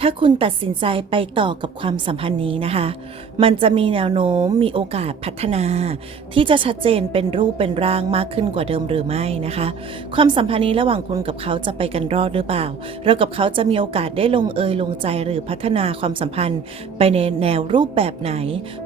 ถ้าคุณตัดสินใจไปต่อกับความสัมพันธ์นี้นะคะ มันจะมีแนวโน้มมีโอกาสพัฒนา ที่จะชัดเจนเป็นรูปเป็นร่างมากขึ้นกว่าเดิมหรือไม่นะคะ ความสัมพันธ์นี้ระหว่างคุณกับเขาจะไปกันรอดหรือเปล่า เรากับเขาจะมีโอกาสได้ลงเอยลงใจหรือพัฒนาความสัมพันธ์ ไปในแนวรูปแบบไหน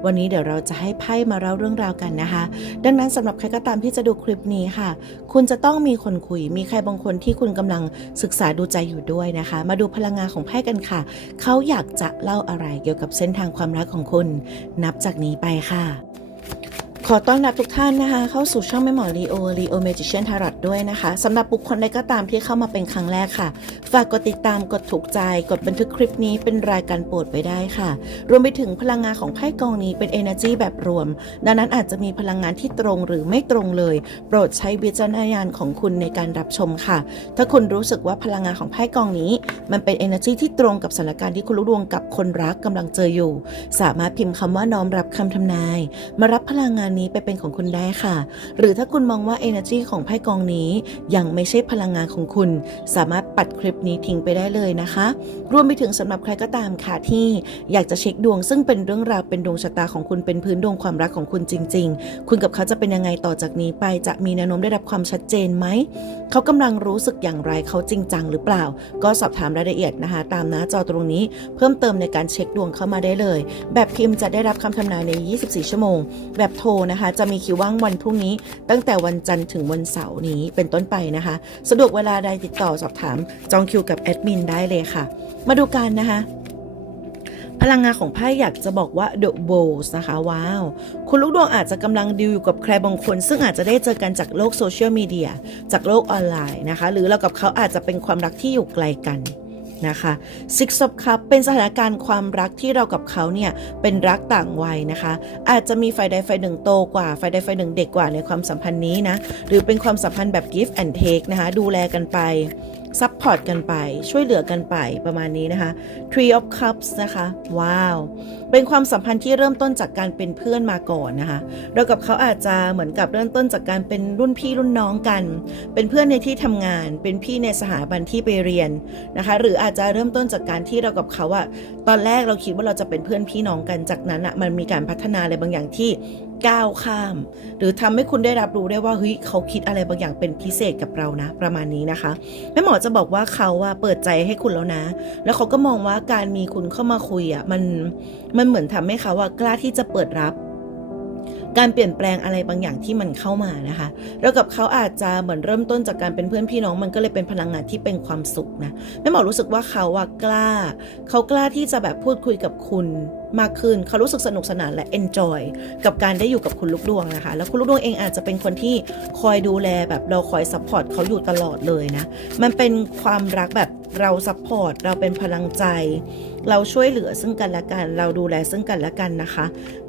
วันนี้เดี๋ยวเราจะให้ไพ่มาเล่าเรื่องราวกันนะคะ ดังนั้นสำหรับใครก็ตามที่จะดูคลิปนี้ค่ะ คุณจะต้องมีคนคุย มีใครบางคนที่คุณกำลังศึกษาดูใจอยู่ด้วยนะคะ มาดูพลังงานของไพ่กันค่ะเขาอยากจะเล่าอะไรเกี่ยวกับเส้นทางความรักของคุณ นับจากนี้ไปค่ะ ขอต้อนรับทุกท่านนะคะ เข้าสู่ช่องแม่หมอลีโอลีโอเมจิเชนทารอตด้วยนะคะสำหรับบุคคลใดก็ตามที่เข้ามาเป็นครั้งแรกค่ะ ฝากกดติดตามกดถูกใจ กดบันทึกคลิปนี้เป็นรายการโปรดไว้ได้ค่ะ รวมไปถึงพลังงานของไพ่กองนี้เป็น Energy แบบรวม ดังนั้นอาจจะมีพลังงานที่ตรงหรือไม่ตรงเลย โปรดใช้วิจารณญาณของคุณในการรับชมค่ะ ถ้าคุณรู้สึกว่าพลังงานของไพ่กองนี้ มันเป็น Energy ที่ตรงกับสถานการณ์ที่คุณรู้ดวงกับคนรักกำลังเจออยู่ สามารถพิมพ์คำว่าน้อมรับคำทำนาย มารับพลังงานนี้ไปเป็นของคุณได้ค่ะ หรือถ้าคุณมองว่า Energy ของไพ่กองนี้ ยังไม่ใช่พลังงานของคุณ สามารถปัดคลิปนี้ทิ้งไปได้เลยนะคะ รวมไปถึงสำหรับใครก็ตามค่ะที่อยากจะเช็คดวง ซึ่งเป็นเรื่องราวเป็นดวงชะตาของคุณเป็นพื้นดวงความรักของคุณจริง ๆ คุณกับเขาจะเป็นยังไงต่อจากนี้ไปจะมีแนวโน้มได้รับความชัดเจนไหมเขากำลังรู้สึกอย่างไรเขาจริงจังหรือเปล่า ก็สอบถามรายละเอียดนะคะ ตามหน้าจอตรงนี้ เพิ่มเติมในการเช็คดวงเข้ามาได้เลย แบบพิมพ์จะได้รับคำทำนายใน 24 ชั่วโมง แบบโทรนะคะ จะมีคิวว่างวันพรุ่งนี้ ตั้งแต่วันจันทร์ถึงวันเสาร์นี้เป็นต้นไปนะคะ สะดวกเวลาใดติดต่อสอบถามจองคิวกับแอดมินได้เลยค่ะ มาดูกันนะคะพลังงานของไพ่อยากจะบอกว่า The Bulls นะคะ ว้าว คุณลูกดวงอาจจะกำลังดีลอยู่กับใครบางคน ซึ่งอาจจะได้เจอกันจากโลกโซเชียลมีเดียจากโลกออนไลน์นะคะ หรือเรากับเขาอาจจะเป็นความรักที่อยู่ไกลกัน นะคะ Six of Cup เป็นสถานการณ์ความรักที่เรากับเขาเนี่ยเป็นรักต่างวัยนะคะ อาจจะมีฝ่ายใดฝ่ายหนึ่งโตกว่าฝ่ายใดฝ่ายหนึ่งเด็กกว่าในความสัมพันธ์นี้นะ หรือเป็นความสัมพันธ์แบบ give and take นะคะ ดูแลกันไป ซัพพอร์ตกันไป ช่วยเหลือกันไปประมาณนี้นะคะ Tree of Cups นะคะ ว้าว เป็นความสัมพันธ์ที่เริ่มต้นจากการเป็นเพื่อนมาก่อนนะคะ เรากับเขาอาจจะเหมือนกับเริ่มต้นจากการเป็นรุ่นพี่รุ่นน้องกัน เป็นเพื่อนในที่ทำงาน เป็นพี่ในสถาบันที่ไปเรียนนะคะ หรืออาจจะเริ่มต้นจากการที่เรากับเขาอะตอนแรกเราคิดว่าเราจะเป็นเพื่อนพี่น้องกัน จากนั้นอะมันมีการพัฒนาอะไรบางอย่างที่ก้าวข้าม หรือทำให้คุณได้รับรู้ได้ว่าเฮ้ยเขาคิดอะไรบางอย่างเป็นพิเศษกับเรานะ ประมาณนี้นะคะแม่หมอจะบอกว่าเขาอะเปิดใจให้คุณแล้วนะ แล้วเขาก็มองว่าการมีคุณเข้ามาคุยอะมันมันเหมือนทำให้เขาอะกล้าที่จะเปิดรับการเปลี่ยนแปลงอะไรบางอย่างที่มันเข้ามานะคะ แล้วกับเขาอาจจะเหมือนเริ่มต้นจากการเป็นเพื่อนพี่น้องมันก็เลยเป็นพลังงานที่เป็นความสุขนะแม่หมอรู้สึกว่าเขาอะกล้า เขากล้าที่จะแบบพูดคุยกับคุณ มากขึ้น เขารู้สึกสนุกสนานและ enjoy กับการได้อยู่กับคุณลูกดวงนะคะ แล้วคุณลูกดวงเองอาจจะเป็นคนที่คอยดูแลแบบเราคอยซัพพอร์ตเขาอยู่ตลอดเลยนะ มันเป็นความรักแบบเราซัพพอร์ตเราเป็นพลังใจ เราช่วยเหลือซึ่งกันและกัน เราดูแลซึ่งกันและกันนะคะ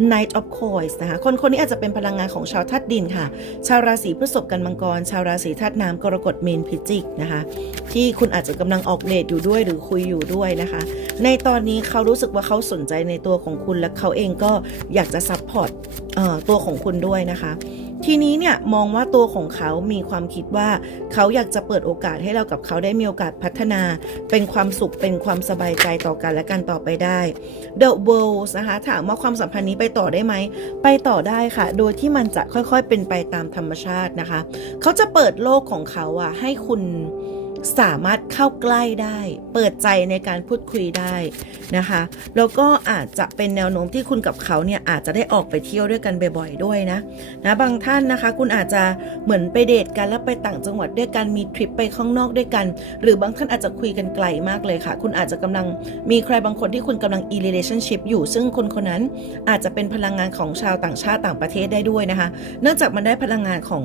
Knight of Coins นะคะ คนคนนี้อาจจะเป็นพลังงานของชาวธาตุดินค่ะ ชาวราศีพฤษภกันมังกร ชาวราศีธาตุน้ำกรกฎเมนพิจิกนะคะ ที่คุณอาจจะกำลังออกเดทอยู่ด้วยหรือคุยอยู่ด้วยนะคะ ในตอนนี้เขารู้สึกว่าเขาสนใจในตัวของคุณและเขาเองก็อยากจะซัพพอร์ตตัวของคุณด้วยนะคะทีนี้เนี่ยมองว่าตัวของเขามีความคิดว่าเขาอยากจะเปิดโอกาสให้เรากับเขาได้มีโอกาสพัฒนา เป็นความสุขเป็นความสบายใจต่อกันและกันต่อไปได้ The World นะคะถามว่าความสัมพันธ์นี้ไปต่อได้ไหม ไปต่อได้ค่ะ โดยที่มันจะค่อยๆเป็นไปตามธรรมชาตินะคะ เขาจะเปิดโลกของเขาอะให้คุณ สามารถเข้าใกล้ได้ เปิดใจในการพูดคุยได้นะคะ แล้วก็อาจจะเป็นแนวโน้มที่คุณกับเขาเนี่ยอาจจะได้ออกไปเที่ยวด้วยกันบ่อยๆด้วยนะนะบางท่านนะคะ คุณอาจจะเหมือนไปเดทกันแล้วไปต่างจังหวัดด้วยกันมีทริปไปข้างนอกด้วยกัน หรือบางท่านอาจจะคุยกันไกลมากเลยค่ะ คุณอาจจะกำลังมีใครบางคนที่คุณกำลัง e relationship อยู่ ซึ่งคนคนนั้นอาจจะเป็นพลังงานของชาวต่างชาติต่างประเทศได้ด้วยนะคะ เนื่องจากมันได้พลังงานของ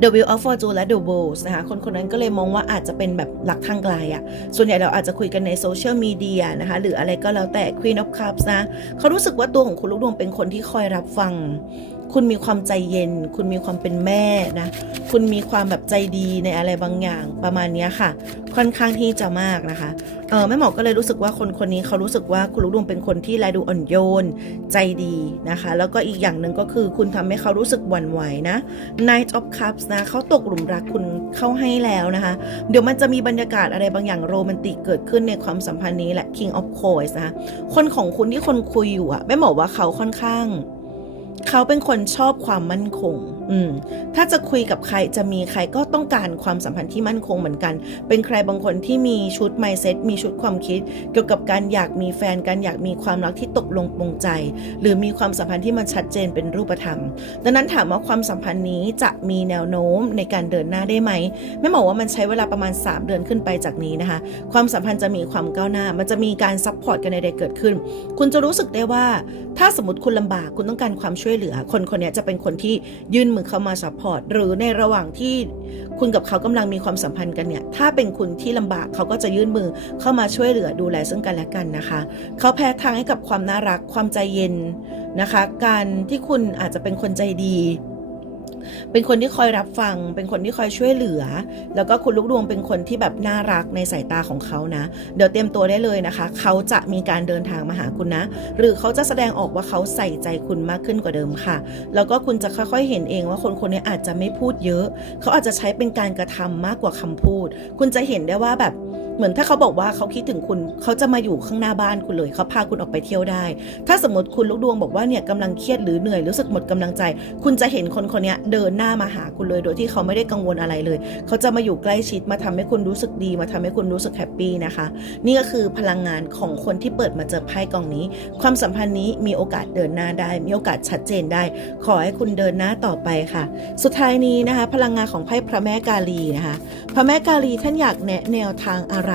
The Wheel of Fortune และ The Bulls นะคะคนคนนั้นก็เลยมองว่าอาจจะเป็นแบบหลักทางไกลอะ่ะส่วนใหญ่เราอาจจะคุยกันในโซเชียลมีเดียนะคะหรืออะไรก็แล้วแต่ Queen of Cups นะเขารู้สึกว่าตัวของคุณลูกดวงเป็นคนที่คอยรับฟัง คุณมีความใจเย็น คุณมีความเป็นแม่นะ คุณมีความแบบใจดีในอะไรบางอย่างประมาณนี้ค่ะ ค่อนข้างที่จะมากนะคะ เออแม่หมอก็เลยรู้สึกว่าคนคนนี้เขารู้สึกว่าคุณลูกดวงเป็นคนที่แลดูอ่อนโยน ใจดีนะคะ แล้วก็อีกอย่างหนึ่งก็คือคุณทำให้เขารู้สึกหวั่นไหวนะ Knight of Cups นะเขาตกหลุมรักคุณเข้าให้แล้วนะคะ เดี๋ยวมันจะมีบรรยากาศอะไรบางอย่างโรแมนติกเกิดขึ้นในความสัมพันธ์นี้แหละ King of Coins นะคะคนของคุณที่คนคุยอยู่อะแม่หมอว่าเขาค่อนข้าง เขาเป็นคนชอบความมั่นคง อืมถ้าจะคุยกับใครจะมีใครก็ต้องการความสัมพันธ์ที่มั่นคงเหมือนกัน เป็นใครบางคนที่มีชุด mindset มีชุดความคิด เกี่ยวกับการอยากมีแฟนกันอยากมีความรักที่ตกลงปลงใจ หรือมีความสัมพันธ์ที่มันชัดเจนเป็นรูปธรรม ดังนั้นถามว่าความสัมพันธ์นี้จะมีแนวโน้มในการเดินหน้าได้ไหมไม่บอกว่ามันใช้เวลาประมาณ 3 เดือนขึ้นไปจากนี้นะคะ ความสัมพันธ์จะมีความก้าวหน้า มันจะมีการซัพพอร์ตกันใดๆเกิดขึ้น คุณจะรู้สึกได้ว่า ถ้าสมมติคุณลำบากคุณต้องการความช่วยเหลือ คนคนนี้จะเป็นคนที่ยื่นมือเข้ามาซัพพอร์ตหรือในระหว่างที่คุณกับเขากำลังมีความสัมพันธ์กันเนี่ย ถ้าเป็นคุณที่ลำบากเขาก็จะยื่นมือเข้ามาช่วยเหลือดูแลซึ่งกันและกันนะคะ เขาแพ้ทางให้กับความน่ารักความใจเย็นนะคะ การที่คุณอาจจะเป็นคนใจดี เป็นคนที่คอยรับฟัง เป็นคนที่คอยช่วยเหลือ แล้วก็คุณลูกดวงเป็นคนที่แบบน่ารักในสายตาของเขานะ เดี๋ยวเตรียมตัวได้เลยนะคะ เขาจะมีการเดินทางมาหาคุณนะ หรือเขาจะแสดงออกว่าเขาใส่ใจคุณมากขึ้นกว่าเดิมค่ะ แล้วก็คุณจะค่อยๆเห็นเองว่าคนคนนี้อาจจะไม่พูดเยอะ เขาอาจจะใช้เป็นการกระทำมากกว่าคำพูด คุณจะเห็นได้ว่าแบบเหมือนถ้าเขาบอกว่าเขาคิดถึงคุณ เขาจะมาอยู่ข้างหน้าบ้านคุณเลย เขาพาคุณออกไปเที่ยวได้ ถ้าสมมติคุณลูกดวงบอกว่าเนี่ยกำลังเครียดหรือเหนื่อยรู้สึกหมดกำลังใจ คุณจะเห็นคนคนนี้เดินหน้ามาหาคุณเลย โดยที่เขาไม่ได้กังวลอะไรเลย เขาจะมาอยู่ใกล้ชิดมาทำให้คุณรู้สึกดี มาทำให้คุณรู้สึกแฮปปี้นะคะ นี่ก็คือพลังงานของคนที่เปิดมาเจอไพ่กองนี้ ความสัมพันธ์นี้มีโอกาสเดินหน้าได้ มีโอกาสชัดเจนได้ ขอให้คุณเดินหน้าต่อไปค่ะ สุดท้ายนี้นะคะ พลังงานของไพ่พระแม่กาลีนะคะ พระแม่กาลีท่านอยากแนะแนวทางอะไร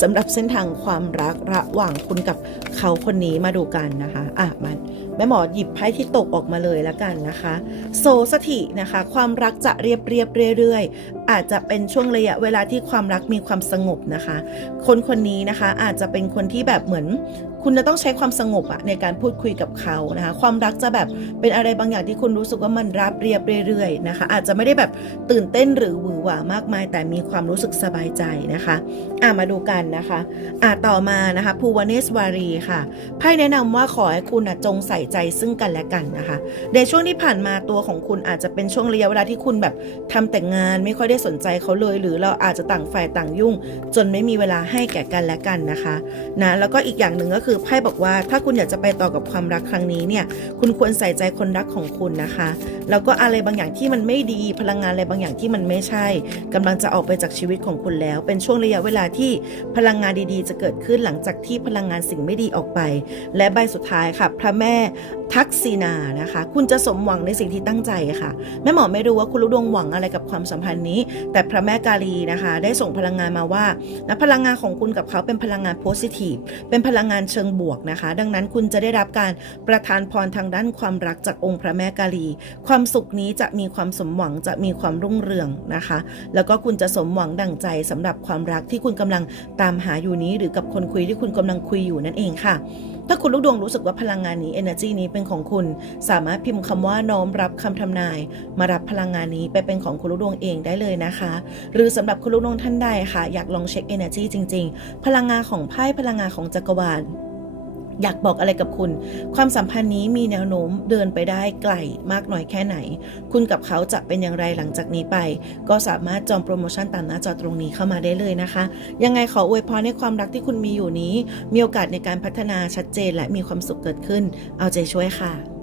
สำหรับเส้นทางความรักระหว่างคุณกับเขาคนนี้มาดูกันนะคะอะมันแม่หมอหยิบไพ่ที่ตกออกมาเลยแล้วกันนะคะ โซสถินะคะ ความรักจะเรียบเรียบเรื่อยๆ อาจจะเป็นช่วงระยะเวลาที่ความรักมีความสงบนะคะ คนคนนี้นะคะอาจจะเป็นคนที่แบบเหมือน คุณจะต้องใช้ความสงบอะในการพูดคุยกับเขานะคะ ความรักจะแบบเป็นอะไรบางอย่างที่คุณรู้สึกว่ามันราบเรียบเรื่อยๆนะคะ อาจจะไม่ได้แบบตื่นเต้นหรือหวือหวามากมาย แต่มีความรู้สึกสบายใจนะคะอะมาดูกันนะคะอะต่อมานะคะภูวาเนสวารีค่ะไพ่แนะนำว่าขอให้คุณนะจงใส่ใจซึ่งกันและกันนะคะ ในช่วงที่ผ่านมาตัวของคุณอาจจะเป็นช่วงระยะเวลาที่คุณแบบทำแต่งานไม่ค่อยได้สนใจเขาเลย หรือเราอาจจะต่างฝ่ายต่างยุ่ง จนไม่มีเวลาให้แก่กันและกันนะคะนะแล้วก็อีกอย่างหนึ่งก็คือไพ่บอกว่าถ้าคุณอยากจะไปต่อกับความรักครั้งนี้เนี่ย คุณควรใส่ใจคนรักของคุณนะคะ แล้วก็อะไรบางอย่างที่มันไม่ดี พลังงานอะไรบางอย่างที่มันไม่ใช่กำลังจะออกไปจากชีวิตของคุณแล้ว เป็นช่วงระยะเวลาที่พลังงานดีๆ จะเกิดขึ้นหลังจากที่พลังงานสิ่งไม่ดีออกไป และใบสุดท้ายค่ะ พระแม่ทักษิณานะคะ คุณจะสมหวังในสิ่งที่ตั้งใจค่ะ แม่หมอไม่รู้ว่าคุณรู้ดวงหวังอะไรกับความสัมพันธ์นี้ แต่พระแม่กาลีนะคะ ได้ส่งพลังงานมาว่านะพลังงานของคุณกับเขาเป็นพลังงานโพสิทีฟเป็นพลังงานเชิงบวกนะคะ ดังนั้นคุณจะได้รับการประทานพรทางด้านความรักจากองค์พระแม่กาลี ความสุขนี้จะมีความสมหวังจะมีความรุ่งเรืองนะคะ แล้วก็คุณจะสมหวังดั่งใจสำหรับความรักที่คุณกำลังตามหาอยู่นี้ หรือกับคนคุยที่คุณกำลังคุยอยู่นั่นเองค่ะ ถ้าคุณลูกดวงรู้สึกว่าพลังงานนี้ energy นี้เป็นของคุณ สามารถพิมพ์คำว่าน้อมรับคำทำนาย มารับพลังงานนี้ไปเป็นของคุณลูกดวงเองได้เลยนะคะ หรือสำหรับคุณลูกดวงท่านใดค่ะ อยากลองเช็ค energy จริง ๆ พลังงานของไพ่พลังงานของจักรวาล อยากบอกอะไรกับคุณ ความสัมพันธ์นี้มีแนวโน้มเดินไปได้ไกลมากน้อยแค่ไหน คุณกับเขาจะเป็นอย่างไรหลังจากนี้ไป ก็สามารถจองโปรโมชั่นตามหน้าจอตรงนี้เข้ามาได้เลยนะคะ ยังไงขออวยพรในความรักที่คุณมีอยู่นี้ มีโอกาสในการพัฒนาชัดเจนและมีความสุขเกิดขึ้น เอาใจช่วยค่ะ